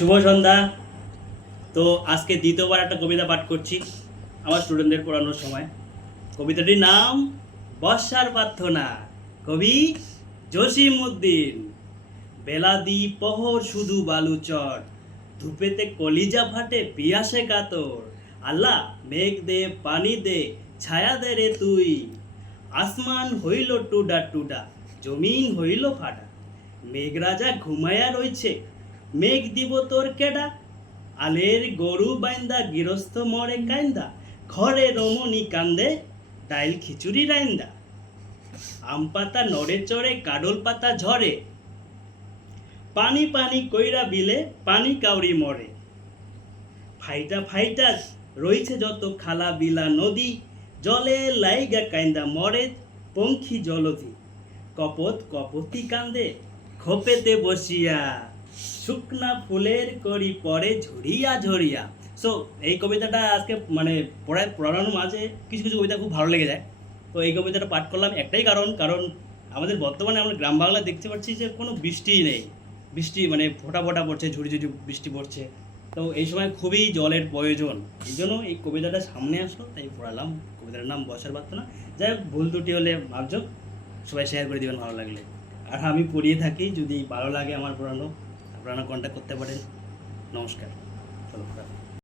শুভ সন্ধ্যা। তো আজকে দ্বিতীয়বার একটা কবিতা পাঠ করছি আমার স্টুডেন্টদের পড়ানোর সময়। কবিতাটির নাম বর্ষার প্রার্থনা। কবি জসিম উদ্দিন। বেলা প্রহর শুধু বালুচর, ধূপেতে কলিজা ফাটে পিয়াসে কাতর। আল্লাহ মেঘ দে পানি দে ছায়া দে রে তুই, আসমান হইল টুডা টুডা জমিন হইল ফাটা। মেঘরাজা ঘুমায়া রইছে, মেঘ দিব তোর কেডা। আলের গরু বাইন্দা গৃহস্থ মরে কাইন্দা, ঘরে রমণী কান্দে ডাইল খিচুড়ি রাইন্দা। আম পাতা নড়ে চড়ে কাডল পাতা ঝরে, পানি পানি কইরা বিলে পানি কাউরি মরে। ফাইটা ফাইটা রইছে যত খালা বিলা নদী, জলে লাইগা কাইন্দা মরে পঙ্খী জলধি। কপত কপতি কান্দে খোপেতে বসিয়া, শুকনা ফুলের করি পরে ঝরিয়া ঝরিয়া। সো এই কবিতাটা আজকে পড়ানোর মাঝে কিছু কিছু কবিতা খুব ভালো লেগে যায়। তো এই কবিতাটা পাঠ করলাম একটাই কারণ আমাদের বর্তমানে আমরা গ্রাম বাংলা দেখতে পাচ্ছি যে কোনো বৃষ্টিই নেই। বৃষ্টি ফোঁটা ফোঁটা পড়ছে, ঝুড়ি ঝুড়ি বৃষ্টি পড়ছে। তো এই সময় খুবই জলের প্রয়োজন, এই জন্য এই কবিতাটা সামনে আসলো, তাই পড়ালাম। কবিতার নাম বর্ষার প্রার্থনা। যাই হোক, ভুল ত্রুটি হলে মাপজোক, সবাই শেয়ার করে দেবেন ভালো লাগলে। আর আমি পড়িয়ে থাকি, যদি ভালো লাগে আমার পড়ানো, আপনারা কন্ট্যাক্ট করতে পারেন। নমস্কার। চলো।